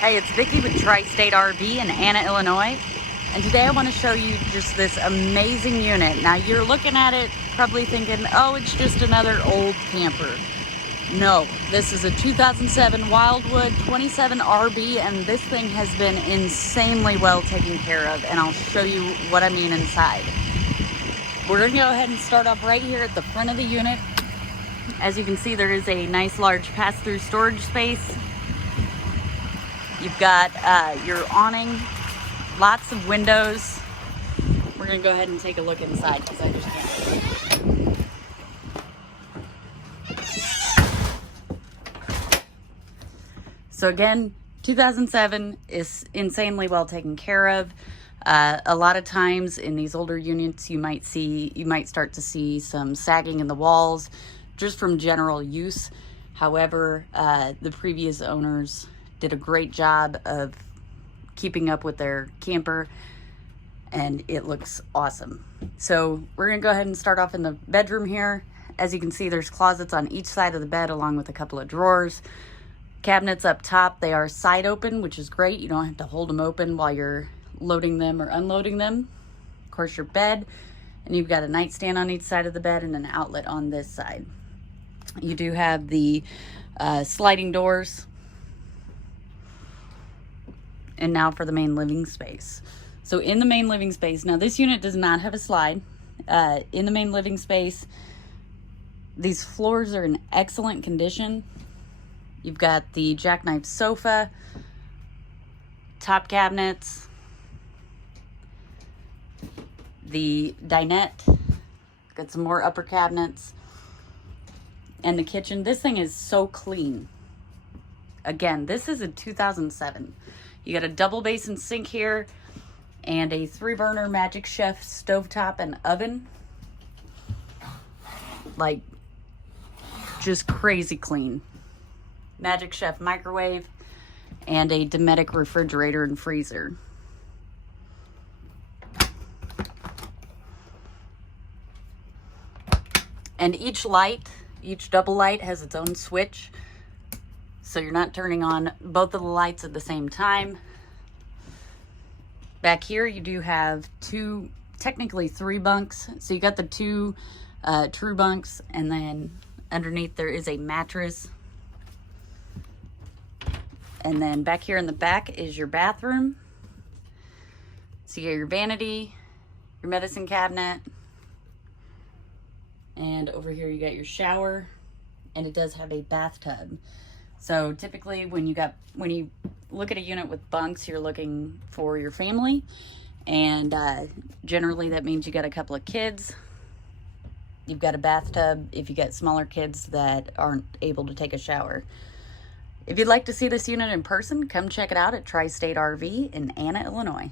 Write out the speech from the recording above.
Hey, it's Vicki with Tri-State RV in Anna, Illinois. And today I want to show you just this amazing unit. Now you're looking at it probably thinking, oh, it's just another old camper. No, this is a 2007 Wildwood 27 RV, and this thing has been insanely well taken care of, and I'll show you what I mean inside. We're going to go ahead and start off right here at the front of the unit. As you can see, there is a nice large pass-through storage space. You've got your awning, lots of windows. We're going to go ahead and take a look inside because I just can't. So again, 2007 is insanely well taken care of. A lot of times in these older units, you might start to see some sagging in the walls just from general use. However, the previous owners did a great job of keeping up with their camper, and it looks awesome. So we're gonna go ahead and start off in the bedroom here. As you can see, there's closets on each side of the bed along with a couple of drawers. Cabinets up top, they are side open, which is great. You don't have to hold them open while you're loading them or unloading them. Of course, your bed, and you've got a nightstand on each side of the bed and an outlet on this side. You do have the sliding doors. And now for the main living space. So in the main living space, now this unit does not have a slide. In the main living space, these floors are in excellent condition. You've got the jackknife sofa, top cabinets, the dinette, got some more upper cabinets, and the kitchen. This thing is so clean. Again, this is a 2007. You got a double basin sink here and a 3-burner Magic Chef stovetop and oven. Like, just crazy clean. Magic Chef microwave and a Dometic refrigerator and freezer. And each double light has its own switch. So you're not turning on both of the lights at the same time. Back here you do have technically three bunks. So you got the two true bunks, and then underneath there is a mattress. And then back here in the back is your bathroom. So you got your vanity, your medicine cabinet, and over here you got your shower, and it does have a bathtub. So typically when you look at a unit with bunks, you're looking for your family, and generally that means you got a couple of kids. You've got a bathtub if you got smaller kids that aren't able to take a shower. If you'd like to see this unit in person, come check it out at Tri-State RV in Anna, Illinois.